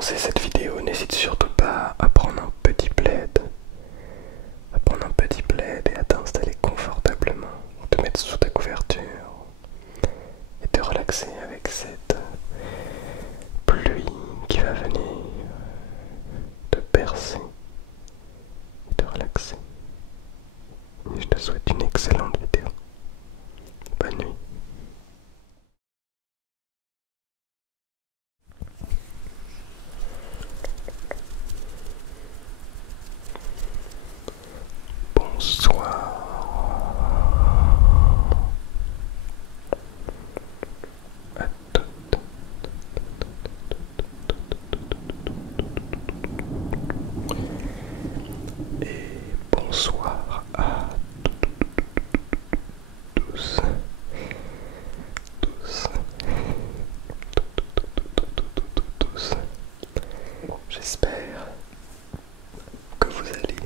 commencer cette vidéo, n'hésite surtout pas à prendre un petit plaid, et à t'installer confortablement, te mettre sous ta couverture et te relaxer avec cette pluie qui va venir te bercer et te relaxer. Et je te souhaite une excellente vidéo. Bonne nuit. Bonsoir. À toutes. Et bonsoir à tous. Tous. J'espère que vous allez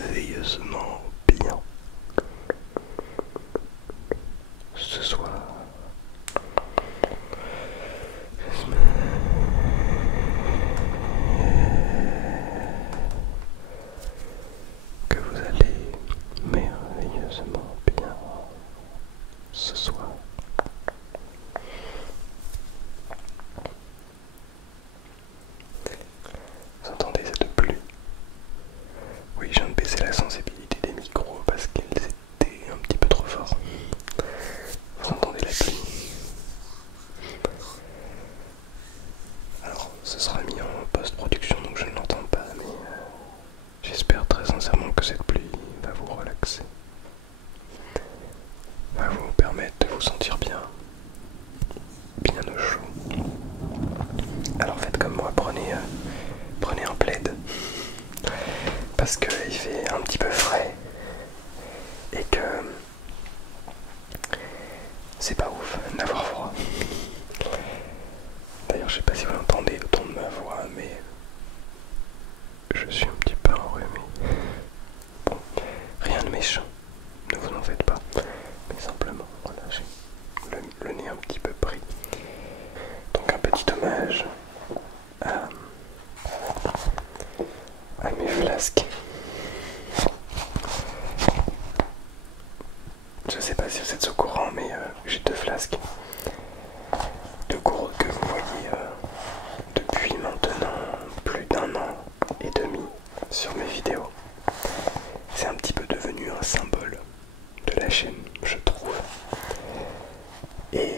merveilleusement bien ce soir. Que vous allez merveilleusement bien ce soir. Vous entendez cette pluie? Oui, je viens de baisser la sensibilité des micros parce qu'ils étaient un petit peu trop forts. Vous entendez la pluie? Alors, ce sera mis en post-production donc je ne l'entends pas, mais j'espère très sincèrement que cette pluie va vous relaxer, va vous permettre de vous sentir bien au chaud. Alors faites comme moi, prenez un plaid parce qu'il fait un petit peu frais et que c'est pas ouf d'avoir froid. D'ailleurs je sais pas si vous l'entendez au ton de ma voix, mais je suis un petit peu enrhumé. Bon, rien de méchant, ne vous en faites pas, mais simplement voilà, j'ai le nez un petit peu pris. Donc un petit hommage à mes flasques. Je sais pas si vous êtes au courant, mais j'ai deux flasques de gourdes que vous voyez depuis maintenant plus d'un an et demi sur mes vidéos. C'est un petit peu devenu un symbole de la chaîne, je trouve. Et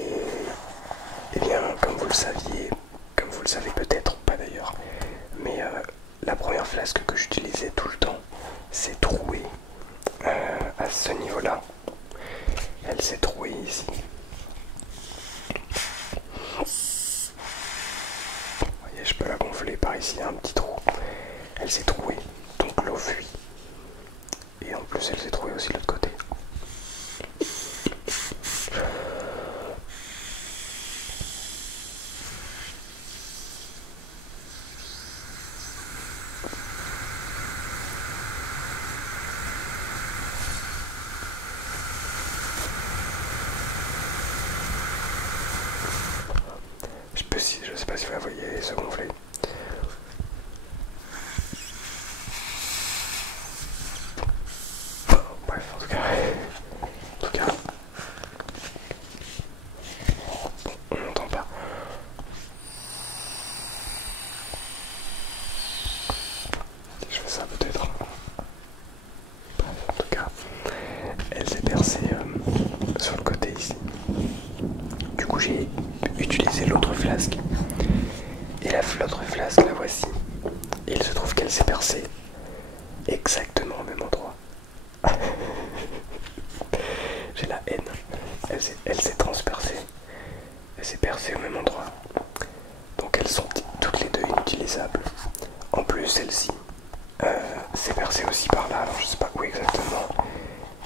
bien, comme vous le saviez, comme vous le savez peut-être pas d'ailleurs, mais la première flasque que j'utilisais tout le temps s'est trouée à ce niveau-là. Elle s'est trouée ici. Vous voyez, je peux la gonfler par ici, il y a un petit trou. Elle s'est trouée, donc l'eau fuit. Et en plus, elle s'est trouée aussi de l'autre côté. Je sais pas si vous la voyez se gonfler. Bref, en tout cas, on n'entend pas. Si je fais ça peut-être. Bref, en tout cas, elle s'est percée sur le côté ici. Du coup, j'ai utilisé l'autre flasque. Et l'autre flasque, la voici. Et il se trouve qu'elle s'est percée exactement au même endroit. J'ai la haine. Elle s'est transpercée. Elle s'est percée au même endroit. Donc elles sont toutes les deux inutilisables. En plus, celle-ci s'est percée aussi par là. Alors je sais pas où exactement.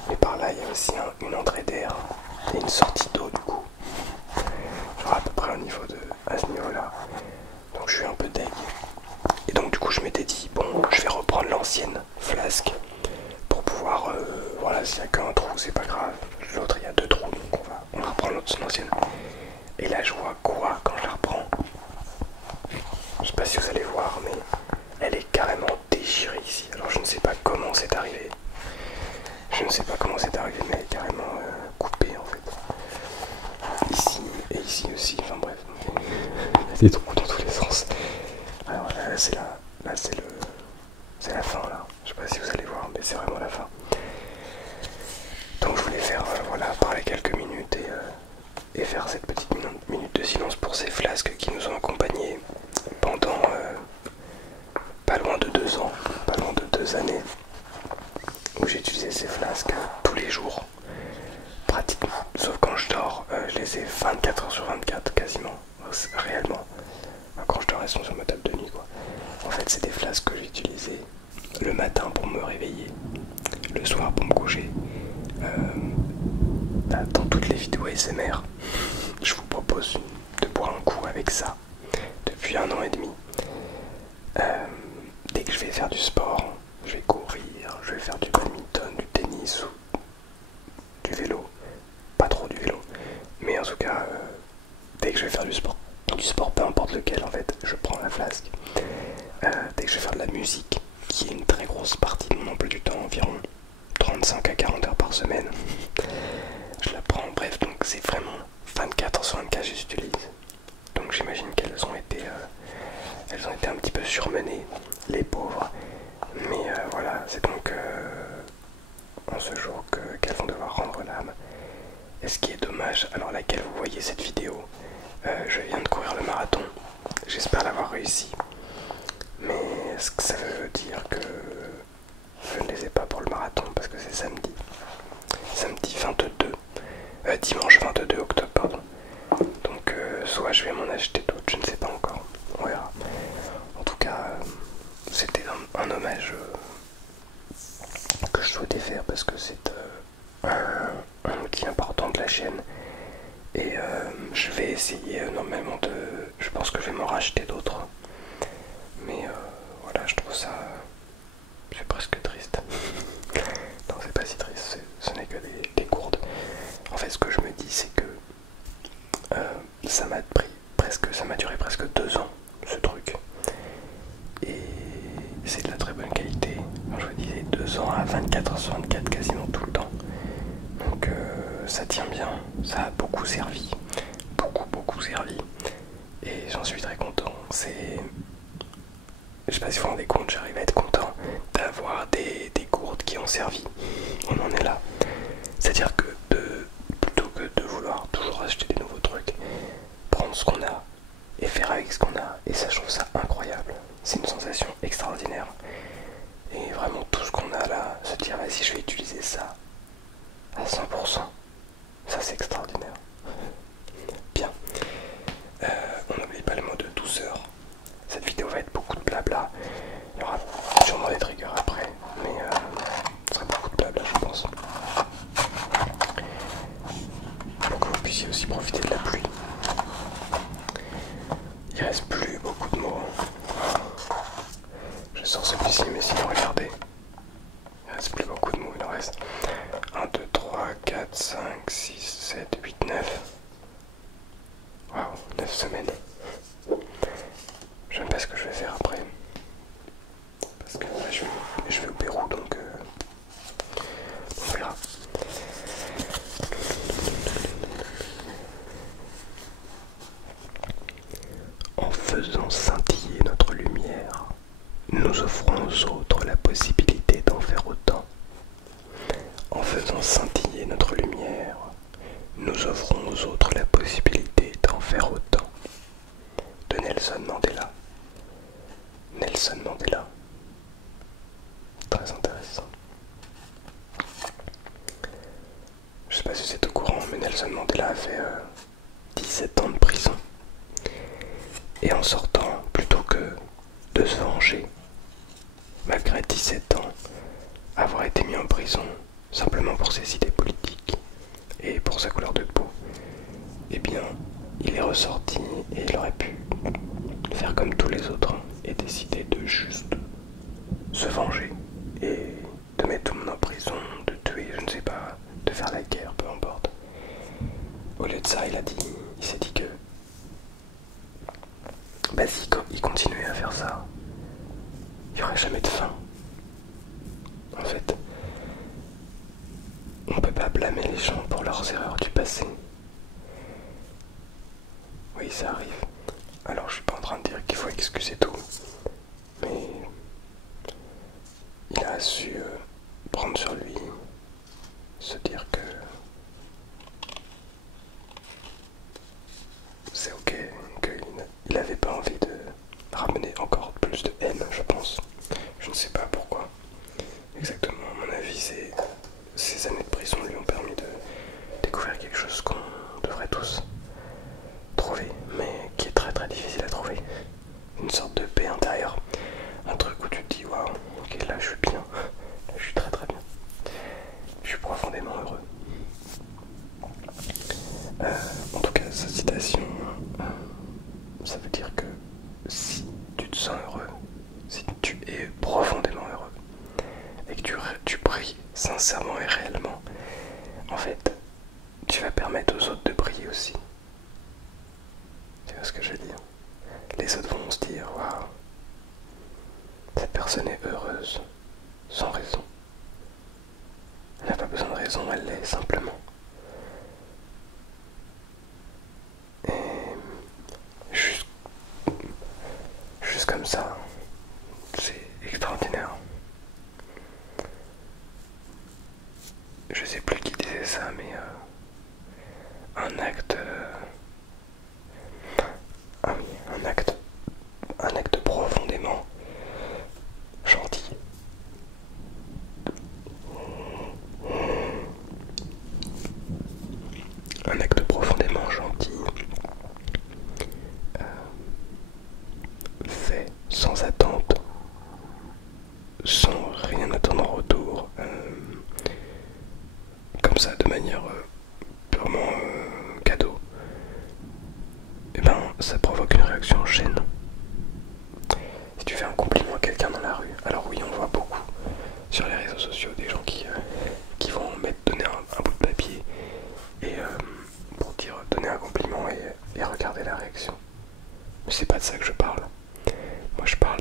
Mais par là, il y a aussi une entrée d'air et une sortie d'eau du coup. Genre à peu près à ce niveau-là. Donc je suis un peu deg. Et donc du coup je m'étais dit, bon, je vais reprendre l'ancienne flasque pour pouvoir, voilà, s'il n'y a qu'un trou, c'est pas grave. L'autre, il y a deux trous, donc son ancienne. Et là je vois quoi quand je la reprends. Je sais pas si vous allez voir, mais elle est carrément déchirée ici. Alors je ne sais pas comment c'est arrivé. Je ne sais pas comment c'est arrivé, mais elle est carrément coupée en fait. Ici et ici aussi, enfin bref. Il y a des trous dans tous les sens. Alors là c'est là, c'est la fin là. Je sais pas si vous allez voir, mais c'est vraiment la fin. Donc je voulais faire voilà, parler quelques minutes et faire cette petite minute de silence pour ces flasques qui nous ont accompagnés pendant pas loin de 2 ans, pas loin de 2 années, où j'ai utilisé ces flasques tous les jours, pratiquement, sauf quand je dors, je les ai 24 heures sur 24 quasiment, réellement. Quand je dors, elles sont sur ma table de nuit quoi. En fait c'est des flasques que j'ai utilisées le matin pour me réveiller, le soir pour me coucher. Dans toutes les vidéos ASMR, je vous propose de boire un coup avec ça depuis 1 an et demi. Dès que je vais faire du sport, je vais courir, je vais faire du badminton, du tennis ou du vélo. Pas trop du vélo, mais en tout cas, dès que je vais faire du sport peu importe lequel en fait, je prends la flasque. Dès que je vais faire de la musique, qui est une très grosse partie de mon emploi du temps, environ 35 à 40 heures par semaine, je la prends. Bref, donc c'est vraiment 24 heures sur 24 que j'utilise. Donc j'imagine qu'elles ont été un petit peu surmenées, les pauvres. Mais voilà, c'est donc en ce jour qu'elles vont devoir rendre l'âme. Et ce qui est dommage, alors laquelle vous voyez cette vidéo, je viens de courir le marathon. J'espère l'avoir réussi. Mais est-ce que ça veut dire que je ne les ai pas pour le marathon parce que c'est samedi. Samedi 22. Dimanche 22 octobre, pardon. Donc soit je vais m'en acheter d'autres, je ne sais pas encore. On verra. En tout cas, c'était un hommage que je souhaitais faire parce que c'est un outil important de la chaîne. Et je vais essayer normalement de... Je pense que je vais m'en racheter d'autres. Mais voilà, je trouve ça... C'est presque triste. Non, c'est pas si triste, ce n'est que des gourdes. En fait, ce que je me dis, c'est que ça m'a duré presque 2 ans, ce truc. Et c'est de la très bonne qualité. Alors, je vous disais 2 ans à 24 heures sur 24 quasiment tout le temps. Donc ça tient bien, ça a beaucoup servi. Beaucoup servi. Et j'en suis très content. Je sais pas si vous vous rendez compte, j'arrive à être content d'avoir des gourdes qui ont servi. On en est là. C'est-à-dire que plutôt que de vouloir toujours acheter des nouveaux trucs, prendre ce qu'on a et faire avec ce qu'on a. Et ça, je trouve ça incroyable. C'est une sensation extraordinaire. Et vraiment tout ce qu'on a là, se dire vas-y je vais utiliser ça à 100%. Ça c'est extraordinaire. Bien. On n'oublie pas le mot de douceur. Cette vidéo va être beaucoup de blabla. Il y aura sûrement des triggers après, mais ce sera beaucoup de blabla je pense. Pour que vous puissiez aussi profiter de la pluie. Il reste plus beaucoup de mots. Je sors celui-ci, mais sinon regardez. Il reste plus beaucoup de mots, il en reste 1, 2, 3, 4, 5, 6, 7, 8, 9. Waouh, 9 semaines. Je sais même pas ce que je vais faire après. Parce que là je vais au Pérou, donc on verra. En faisant scintiller notre lumière, nous offrons aux autres la possibilité d'en faire autant. En faisant scintiller notre lumière, nous offrons aux autres la possibilité d'en faire autant. De Nelson Mandela. Nelson Mandela. Très intéressant. Je sais pas si c'est au courant, mais Nelson Mandela a fait 17 ans de prison. Et en sortant, plutôt que de se venger, malgré 17 ans, avoir été mis en prison simplement pour ses idées politiques et pour sa couleur de peau, eh bien, il est ressorti et il aurait pu faire comme tous les autres et décider de juste se venger et de mettre tout le monde en prison, de tuer, je ne sais pas, de faire la guerre, peu importe. Au lieu de ça, il s'est dit que bah, si il continuait à faire ça, il n'y aurait jamais de fin. En fait, on peut pas blâmer les gens pour leurs erreurs du passé. Oui, ça arrive. Alors je suis pas en train de dire qu'il faut excuser tout, mais il a su prendre sur lui, se dire que c'est ok, qu'il avait pas envie de ramener encore plus de haine, je pense. Je ne sais pas pourquoi. Exactement, à mon avis, ces années de prison lui ont permis de découvrir quelque chose qu'on devrait tous trouver, mais qui est très très difficile à trouver. Une sorte de paix intérieure. Un truc où tu te dis, waouh, ok, là je suis bien, là je suis très très bien. Je suis profondément heureux. En tout cas, sa citation, ça veut dire que si tu te sens heureux, si tu es profondément heureux, et que tu brilles sincèrement et réellement, en fait, tu vas permettre aux autres de briller aussi. Tu vois ce que je veux dire? Les autres vont se dire, waouh, cette personne est heureuse, sans raison. Elle n'a pas besoin de raison, elle l'est simplement. Et juste comme ça, c'est extraordinaire. Je sais plus qui disait ça, mais un acte, ah oui, un acte profondément gentil. Un acte profondément gentil, fait sans attente, sans rien attendre en retour, comme ça, de manière purement cadeau, et ben ça provoque une réaction en chaîne. Si tu fais un compliment à quelqu'un dans la rue, alors oui, on voit beaucoup sur les réseaux sociaux des gens qui vont donner un bout de papier et pour dire donner un compliment et regarder la réaction. Mais c'est pas de ça que je parle. Moi je parle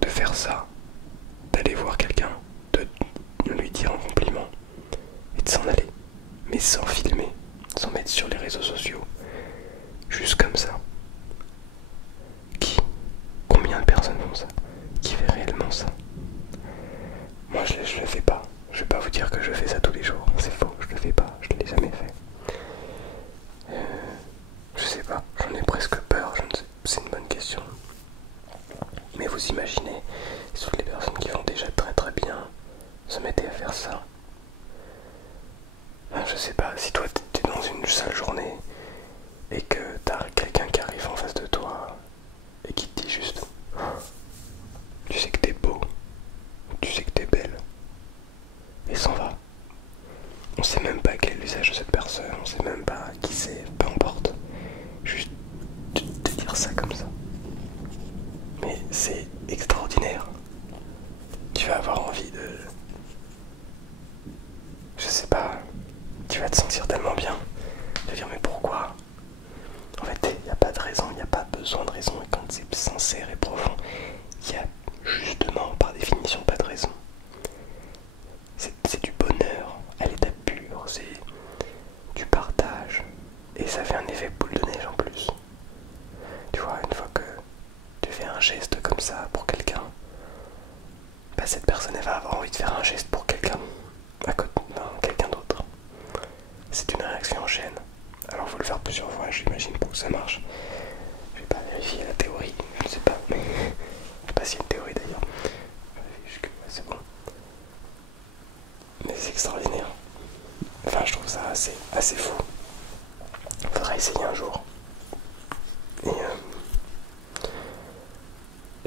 de faire ça, d'aller voir quelqu'un, de lui dire un compliment et de s'en aller, mais sans filmer, sans mettre sur les réseaux sociaux, juste comme ça. Combien de personnes font ça? Qui fait réellement ça? Moi je le fais pas. Je vais pas vous dire que je fais ça tous les jours, c'est faux, je le fais pas, je l'ai jamais fait. Je sais pas, j'en ai presque peur, je ne sais, c'est une bonne question. Mais vous imaginez, toutes les personnes qui vont déjà très très bien se mettaient à faire ça. Je sais pas, si toi t'es dans une sale journée et que t'as quelqu'un qui arrive en face de toi et qui te dit juste tu sais que t'es beau, tu sais que t'es belle, et s'en va. On sait même pas quel est l'usage de cette personne, on sait même pas qui c'est, peu importe. Juste te dire ça comme ça. Mais c'est extraordinaire. Tu vas avoir envie de... Je sais pas, tu vas te sentir tellement bien. Tu vas dire mais pourquoi? En fait, il n'y a pas de raison, il n'y a pas besoin de raison. Et quand c'est sincère et profond, il y a justement par définition pas de raison. C'est du bonheur à l'état pur, c'est du partage. Et ça fait un effet boule de neige en plus. Tu vois, une fois que tu fais un geste comme ça pour quelqu'un, bah cette personne elle va avoir envie de faire un geste pour quelqu'un à côté, quelqu'un d'autre. C'est une réaction en chaîne. Alors faut le faire plusieurs fois, j'imagine, pour que ça marche. Je vais pas vérifier la théorie, je ne sais pas, mais je sais pas s'il y a une théorie d'ailleurs. C'est bon. Mais c'est extraordinaire. Enfin, je trouve ça assez fou. Faudra essayer un jour. Et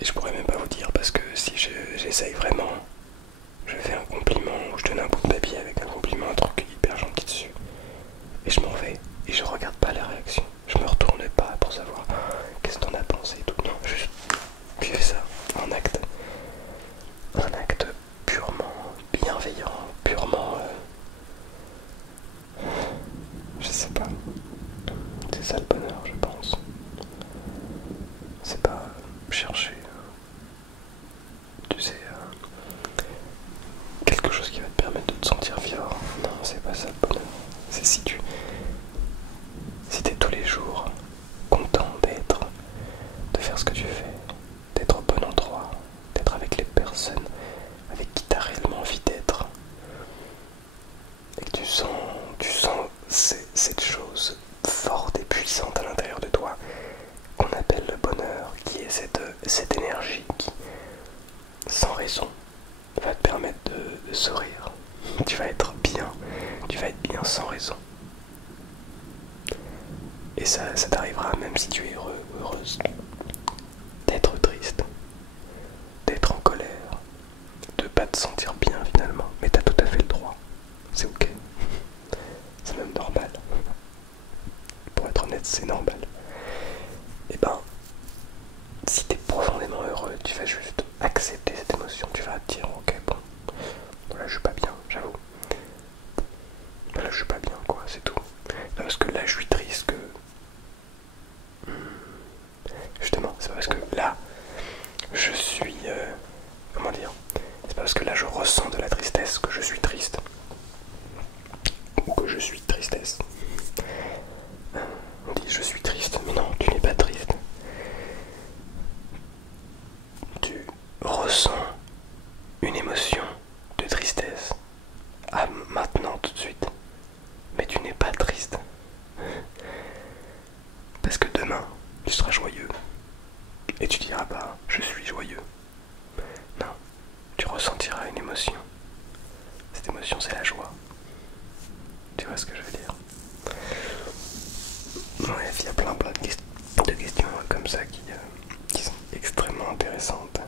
je pourrais même pas vous dire parce que si j'essaye vraiment, je fais un compliment ou je donne un bout de papier avec un compliment, un truc hyper gentil dessus. Et je m'en vais et je regarde pas les réactions. Je me retourne pas pour savoir qu'est-ce que t'en as pensé et tout. Non, je fais ça. Un acte purement bienveillant, purement... je sais pas. C'est ça le bonheur, je pense. C'est pas chercher, tu sais, quelque chose qui va te permettre de te sentir vivant. Non, c'est pas ça le bonheur. C'est si t'es tous les jours content de faire ce que tu fais, d'être au bon endroit, d'être avec les personnes avec qui t'as réellement envie d'être, et que tu sens cette chose forte et puissante à l'intérieur de toi qu'on appelle le bonheur, qui est cette énergie qui, sans raison, va te permettre de sourire. Tu vas être bien sans raison. Et ça t'arrivera même si tu es heureux ou heureuse d'être triste, d'être en colère, de pas te sentir bien finalement, mais t'as tout à fait le droit. C'est ok. C'est même normal. Pour être honnête, c'est normal. Et ben, si t'es profondément heureux, tu vas juste accepter cette émotion. Tu vas te dire, ok, bon, voilà, je suis pas bien, j'avoue. Là, je suis pas bien, quoi, c'est tout. Là, parce que là, je suis triste que... Justement, c'est parce que là, je suis... comment dire? C'est pas parce que là, je ressens de la tristesse que je suis triste. Ou que je suis tristesse. On dit je suis triste, mais non, tu n'es pas triste. Tu ressens une émotion de tristesse. Ah, maintenant, tout de suite. Mais tu n'es pas triste. Parce que demain, tu seras joyeux. Et tu diras, bah, je suis joyeux. Non, tu ressentiras une émotion. Cette émotion, c'est la joie. Tu vois ce que je veux dire? Ouais, il y a plein de questions comme ça qui sont extrêmement intéressantes,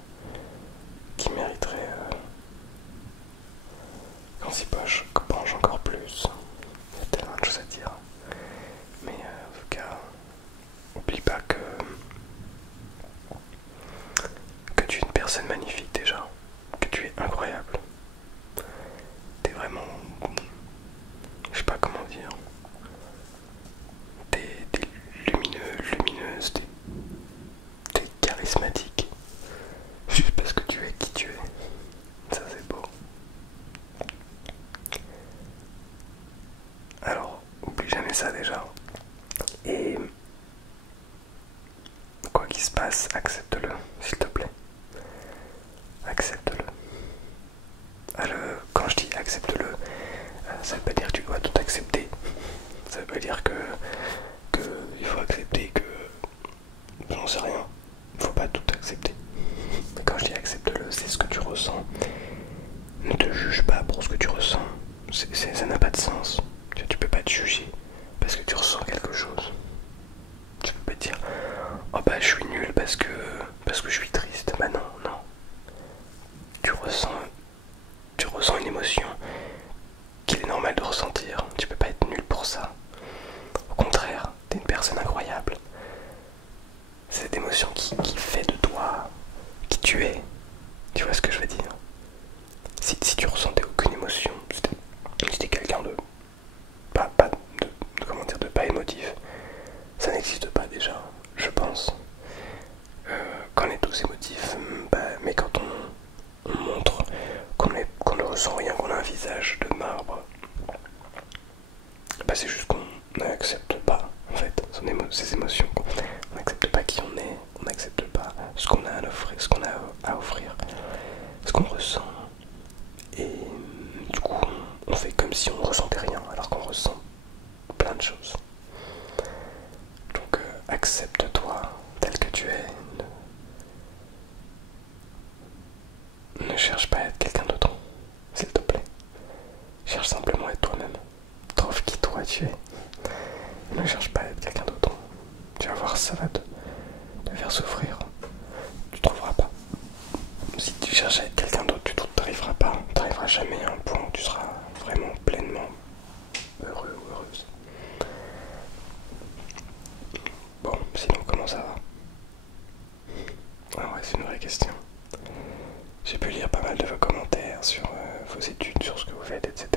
qui mériteraient qu'on s'y penche encore plus. Il y a tellement de choses à dire. Mais en tout cas, oublie pas que tu es une personne magnifique déjà, que tu es incroyable. T'es vraiment... Je sais pas comment dire. T'es lumineuse, t'es charismatique. Juste parce que tu es qui tu es. Ça c'est beau. Alors, oublie jamais ça déjà. Et quoi qu'il se passe, accepte-le, s'il te plaît. Accepte-le. Quand je dis accepte-le, ça veut pas dire que tu dois tout accepter. Ça veut pas dire que il faut accepter que... J'en sais rien. Il faut pas tout accepter. Quand je dis accepte-le, c'est ce que tu ressens. Ne te juge pas pour ce que tu ressens. Ça n'a pas de sens. Tu peux pas te juger parce que tu ressens quelque chose. Tu peux pas te dire oh bah je suis nul parce que je suis triste. Bah non, non. Tu ressens une émotion qu'il est normal de ressentir. Tu peux pas être nul pour ça. Au contraire, t'es une personne incroyable. C'est cette émotion qui fait de toi qui tu es. Tu vois ce que je veux dire? Si tu ressentais aucune émotion, si t'es quelqu'un de comment dire, de pas émotif, ça n'existe pas déjà, je pense. Quand on est tous émotifs, mais quand on montre qu'on ne ressent rien, qu'on a un visage de marbre, c'est juste qu'on n'accepte pas en fait ces émotions. On n'accepte pas qui on est, on n'accepte pas ce qu'on a à offrir, ce qu'on ressent. Et du coup, on fait comme si on ressentait rien, alors qu'on ressent plein de choses. Donc accepte-toi tel que tu es. Ne cherche pas à être quelqu'un d'autre, s'il te plaît. Cherche simplement à être toi-même. Trouve qui toi tu es. Ne cherche pas à être quelqu'un d'autre. Tu vas voir, ça va te faire souffrir. Tu trouveras pas. Si tu cherches à être quelqu'un d'autre, tu n'arriveras pas. Tu n'arriveras jamais à un point où tu seras vraiment pleinement heureux ou heureuse. Bon, sinon comment ça va? Ah ouais, c'est une vraie question. J'ai pu lire pas mal de vos commentaires sur vos études, sur ce que vous faites, etc.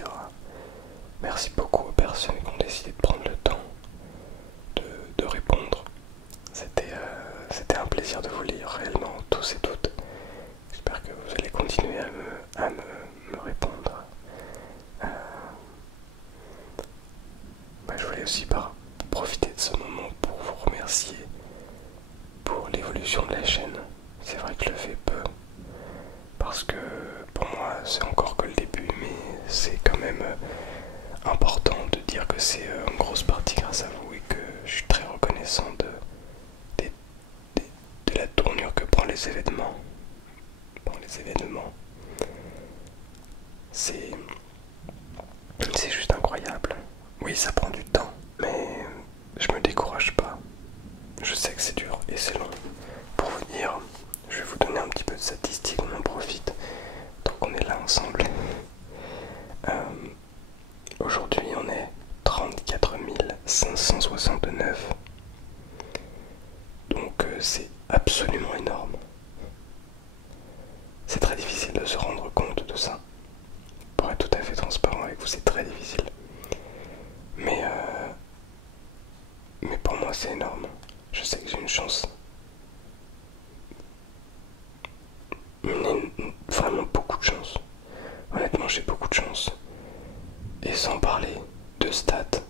Merci beaucoup aux personnes qui ont décidé de prendre le temps aussi profiter de ce moment pour vous remercier pour l'évolution de la chaîne. C'est vrai que je le fais peu, parce que pour moi c'est encore que le début, mais c'est quand même important de dire que c'est en grosse partie grâce à vous et que je suis très reconnaissant de la tournure que prend les événements. C'est juste incroyable. Oui, ça prend du temps, mais je me décourage pas. Je sais que c'est dur et c'est long. Pour vous dire, je vais vous donner un petit peu de statistiques, on en profite. Donc on est là ensemble. Aujourd'hui on est 34 569. Donc c'est absolument énorme. C'est très difficile de se rendre compte de ça. Pour être tout à fait transparent avec vous, c'est très difficile. Mais pour moi c'est énorme. Je sais que j'ai une chance. Vraiment beaucoup de chance. Honnêtement, j'ai beaucoup de chance. Et sans parler de stats,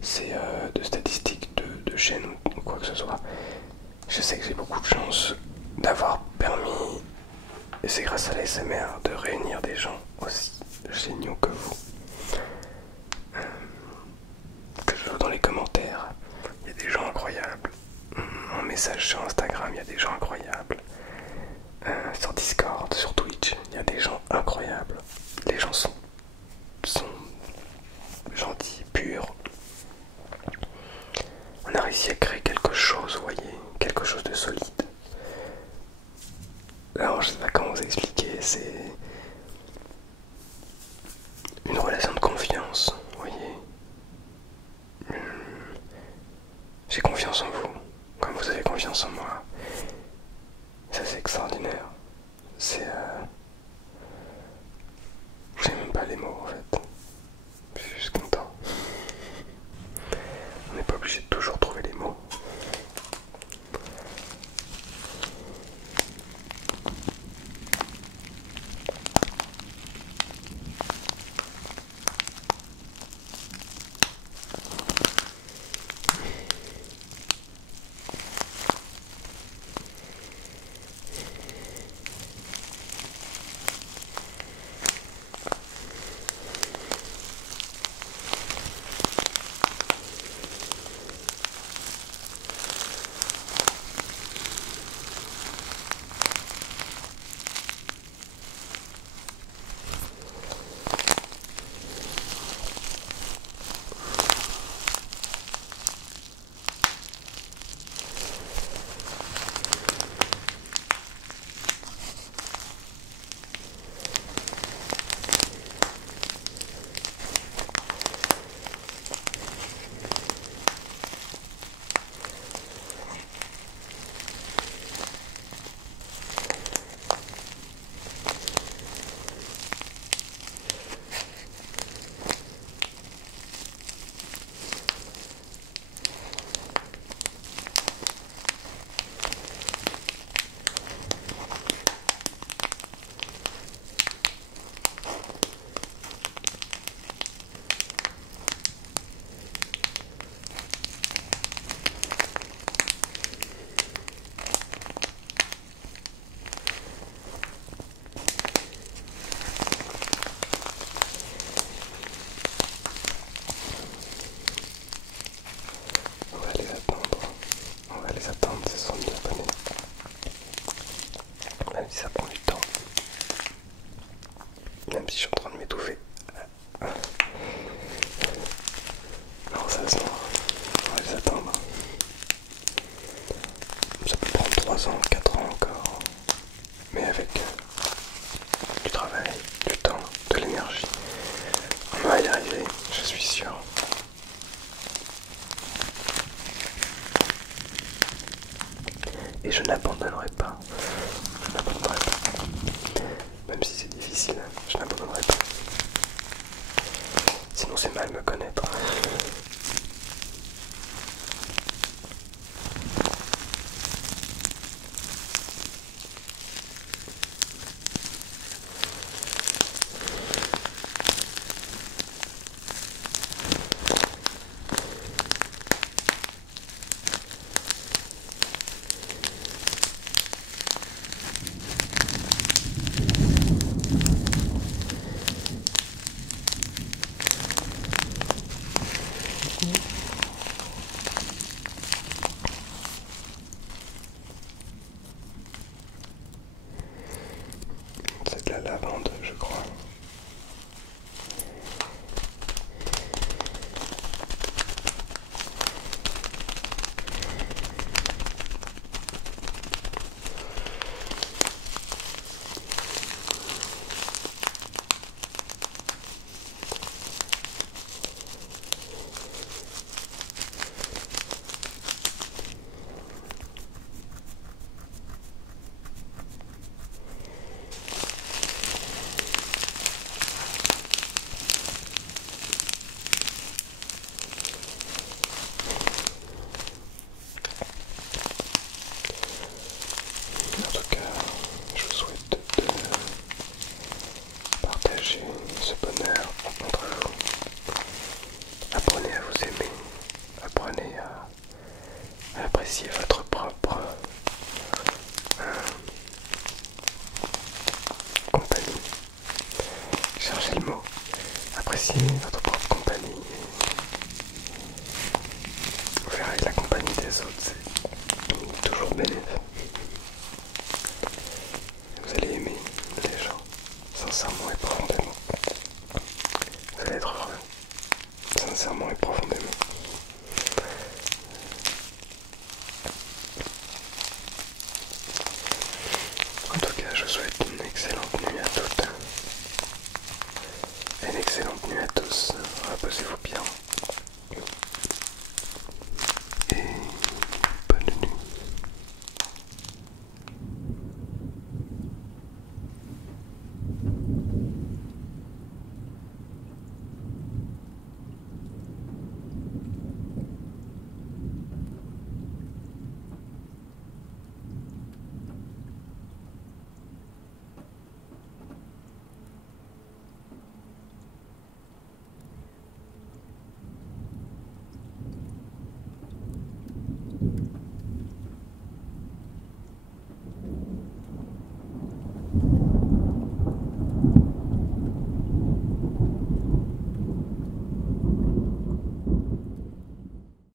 c'est de statistiques de chaîne ou quoi que ce soit. Je sais que j'ai beaucoup de chance d'avoir permis, et c'est grâce à l'ASMR, de réunir des gens aussi géniaux que vous. Que je vois dans les commentaires, il y a des gens incroyables. En message sur Instagram, il y a des gens incroyables. Sur Discord, sur Twitch, il y a des gens incroyables. Les gens sont gentils, purs. On a réussi à créer quelque chose, vous voyez, quelque chose de solide. Alors je sais pas comment vous expliquer, c'est une relation de confiance, vous voyez. J'ai confiance en vous, comme vous avez confiance en moi. Ça c'est extraordinaire. C'est j'ai même pas les mots en fait. Je suis juste content. On n'est pas obligé de toujours trouver les mots. On va les attendre, ces 100 000 abonnés. Même si ça prend du temps. Même si je suis en train de m'étouffer. Non, ça sent. On va les attendre. Ça peut prendre 3 ans, 4 ans encore. Mais avec du travail, du temps, de l'énergie, on va y arriver, je suis sûr. Et je n'abandonnerai pas.